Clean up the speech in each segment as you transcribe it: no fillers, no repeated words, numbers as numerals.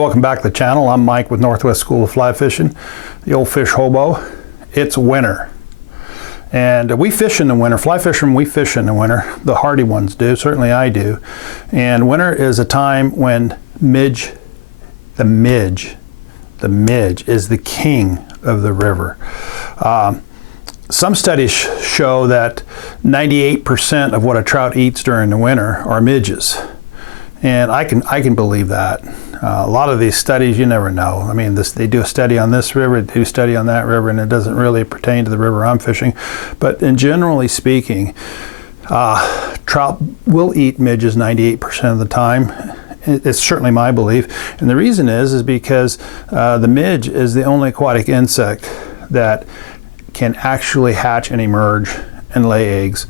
welcome back to the channel. I'm Mike with Northwest School of Fly Fishing, the old fish hobo. It's winter. And we fish in the winter. Fly fishermen, we fish in the winter. The hardy ones do, certainly I do. And winter is a time when the midge is the king of the river. Some studies show that 98% of what a trout eats during the winter are midges. And I can believe that. A lot of these studies, you never know. I mean, they do a study on this river, they do a study on that river, and it doesn't really pertain to the river I'm fishing. But in generally speaking, trout will eat midges 98% of the time. It's certainly my belief. And the reason is because the midge is the only aquatic insect that can actually hatch and emerge and lay eggs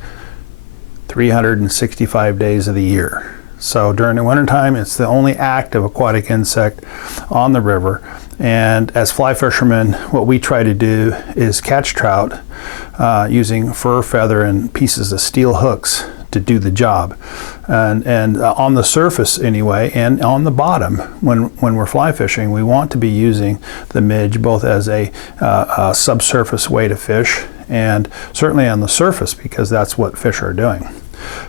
365 days of the year. So during the wintertime, it's the only active aquatic insect on the river. And as fly fishermen, what we try to do is catch trout using fur, feather, and pieces of steel hooks to do the job. And on the surface anyway, and on the bottom, when we're fly fishing, we want to be using the midge both as a subsurface way to fish, and certainly on the surface, because that's what fish are doing.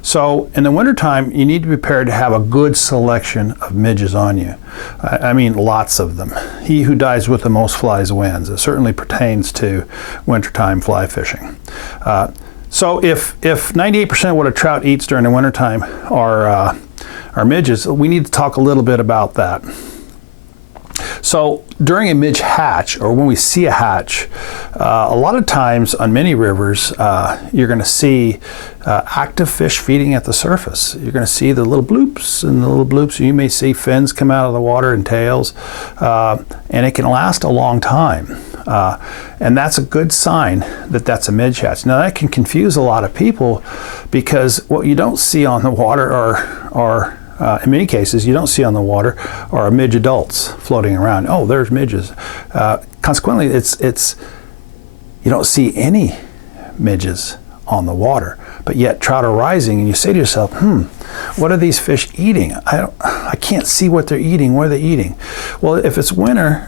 So in the wintertime, you need to be prepared to have a good selection of midges on you. I mean, lots of them. He who dives with the most flies wins. It certainly pertains to wintertime fly fishing. So if 98% of what a trout eats during the wintertime are midges, we need to talk a little bit about that. So during a midge hatch, or when we see a hatch, a lot of times on many rivers, you're going to see active fish feeding at the surface. You're going to see the little bloops and the little bloops. You may see fins come out of the water and tails, and it can last a long time. And that's a good sign that that's a midge hatch. Now that can confuse a lot of people, because what you don't see on the water are in many cases, you don't see on the water are midge adults floating around. Oh, there's midges. Consequently, you don't see any midges on the water, but yet trout are rising, and you say to yourself, what are these fish eating? I can't see what they're eating. What are they eating? Well, if it's winter,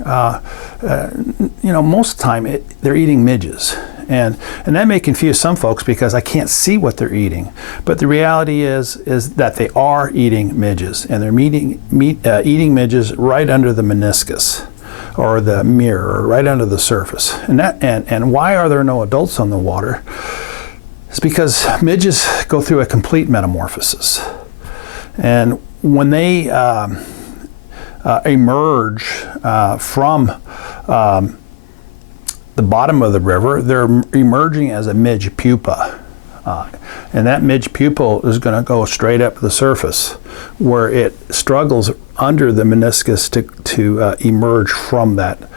most of the time they're eating midges. And that may confuse some folks because I can't see what they're eating. But the reality is that they are eating midges, and they're eating midges right under the meniscus, or the mirror, right under the surface. And why are there no adults on the water? It's because midges go through a complete metamorphosis. And when they emerge from the bottom of the river, they're emerging as a midge pupa. And that midge pupa is going to go straight up to the surface, where it struggles under the meniscus to emerge from that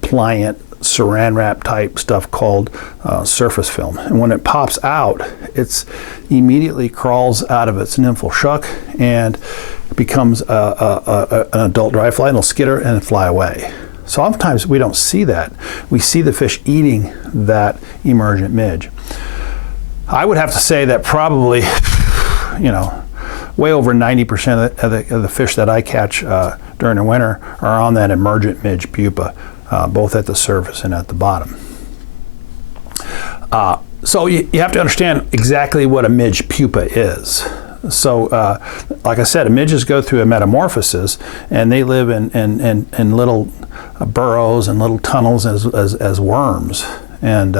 pliant saran wrap type stuff called surface film. And when it pops out, it immediately crawls out of its nymphal shuck and becomes an adult dry fly, and it'll skitter and fly away. So oftentimes we don't see that. We see the fish eating that emergent midge. I would have to say that probably, way over 90% of the fish that I catch during the winter are on that emergent midge pupa, both at the surface and at the bottom. So you have to understand exactly what a midge pupa is. So, like I said, midges go through a metamorphosis, and they live in little burrows and little tunnels as worms. And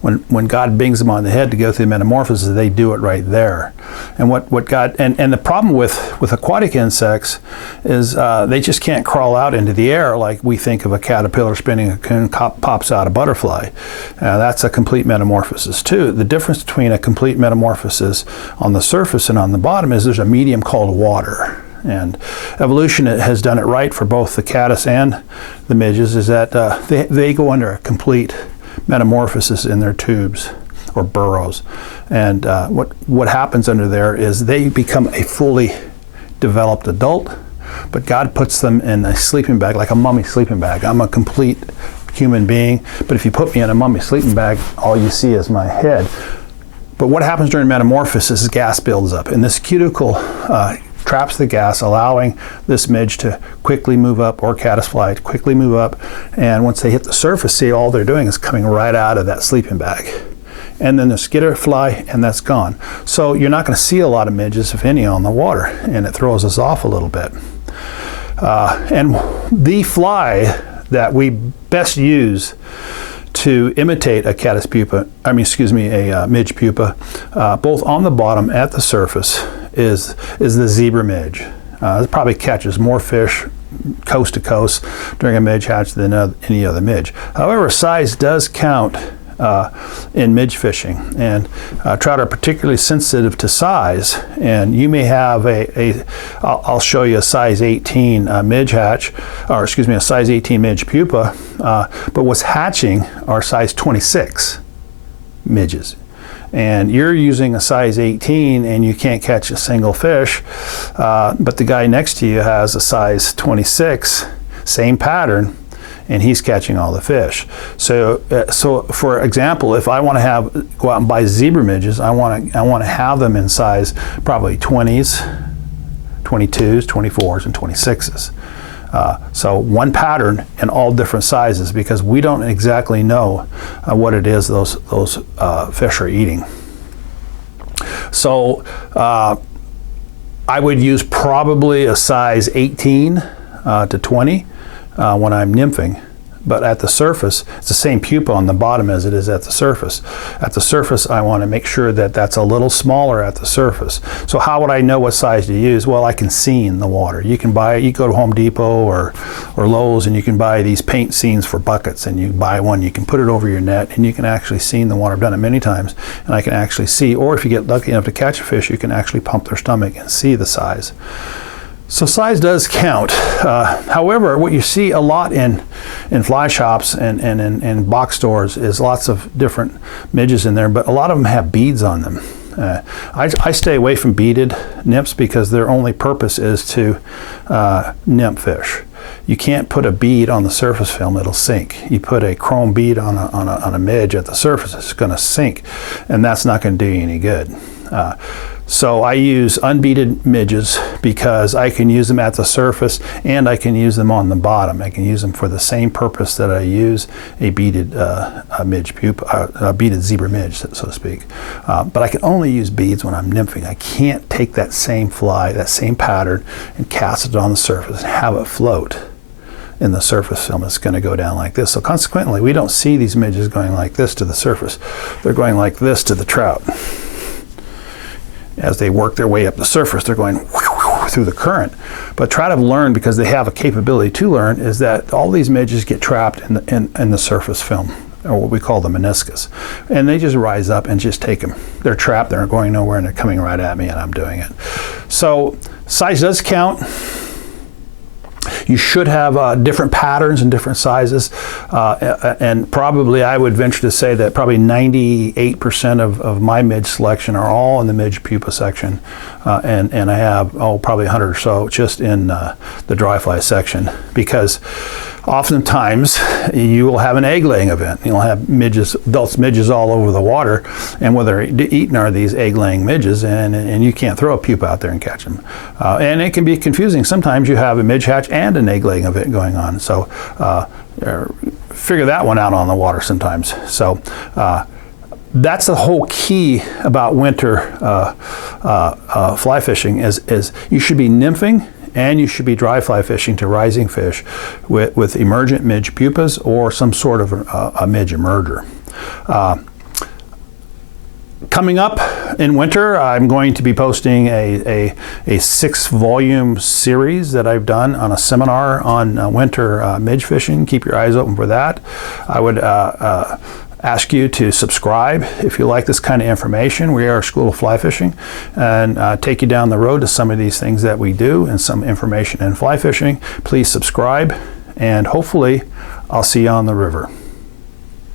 when God bings them on the head to go through the metamorphosis, they do it right there. And what God and the problem with aquatic insects is they just can't crawl out into the air like we think of a caterpillar spinning a cocoon, pops out a butterfly. That's a complete metamorphosis too. The difference between a complete metamorphosis on the surface and on the bottom is there's a medium called water. And evolution has done it right for both the caddis and the midges, is that they go under a complete metamorphosis in their tubes or burrows. And what happens under there is they become a fully developed adult, but God puts them in a sleeping bag, like a mummy sleeping bag. I'm a complete human being, but if you put me in a mummy sleeping bag, all you see is my head. But what happens during metamorphosis is gas builds up, and this cuticle traps the gas, allowing this midge to quickly move up, or caddisfly to quickly move up. And once they hit the surface, see, all they're doing is coming right out of that sleeping bag. And then the skitter fly, and that's gone. So you're not going to see a lot of midges, if any, on the water, and it throws us off a little bit. And the fly that we best use to imitate a caddis pupa, a midge pupa, both on the bottom at the surface, is the zebra midge. It probably catches more fish coast to coast during a midge hatch than any other midge. However, size does count in midge fishing, and trout are particularly sensitive to size. And you may have I'll show you a size 18 midge hatch, or a size 18 midge pupa, but what's hatching are size 26 midges. And you're using a size 18 and you can't catch a single fish, but the guy next to you has a size 26, same pattern, and he's catching all the fish. So for example, if I want to go out and buy zebra midges, I want to have them in size probably 20s, 22s, 24s, and 26s. So one pattern in all different sizes, because we don't exactly know what it is those fish are eating. So I would use probably a size 18 to 20 when I'm nymphing. But at the surface, it's the same pupa on the bottom as it is at the surface. At the surface, I want to make sure that that's a little smaller at the surface. So how would I know what size to use? Well, I can seine the water. You go to Home Depot or Lowe's, and you can buy these paint scenes for buckets, and you buy one, you can put it over your net, and you can actually seine the water. I've done it many times, and I can actually see, or if you get lucky enough to catch a fish, you can actually pump their stomach and see the size. So size does count. However, what you see a lot in fly shops and in box stores is lots of different midges in there, but a lot of them have beads on them. I stay away from beaded nymphs because their only purpose is to nymph fish. You can't put a bead on the surface film, it'll sink. You put a chrome bead on a midge at the surface, it's going to sink, and that's not going to do you any good. So I use unbeaded midges because I can use them at the surface and I can use them on the bottom. I can use them for the same purpose that I use a beaded midge pupa, a beaded zebra midge, so to speak. But I can only use beads when I'm nymphing. I can't take that same fly, that same pattern, and cast it on the surface and have it float in the surface film. It's going to go down like this. So consequently, we don't see these midges going like this to the surface. They're going like this to the trout. As they work their way up the surface, they're going through the current. But trout have learned, because they have a capability to learn, is that all these midges get trapped in the surface film, or what we call the meniscus. And they just rise up and just take them. They're trapped, they're going nowhere, and they're coming right at me, and I'm doing it. So size does count. You should have different patterns and different sizes, and probably I would venture to say that probably 98% of my midge selection are all in the midge pupa section, and I have probably 100 or so just in the dry fly section, because oftentimes you will have an egg laying event. You'll have midges, adult midges all over the water, and what they're eating are these egg laying midges, and you can't throw a pupa out there and catch them. And it can be confusing. Sometimes you have a midge hatch and an egg laying event going on. So figure that one out on the water sometimes. So that's the whole key about winter fly fishing is you should be nymphing, and you should be dry fly fishing to rising fish with emergent midge pupas or some sort of a midge emerger. Coming up in winter, I'm going to be posting a 6-volume series that I've done on a seminar on winter midge fishing. Keep your eyes open for that. I would ask you to subscribe if you like this kind of information. We are a school of fly fishing, and take you down the road to some of these things that we do and some information in fly fishing. Please subscribe, and hopefully I'll see you on the river.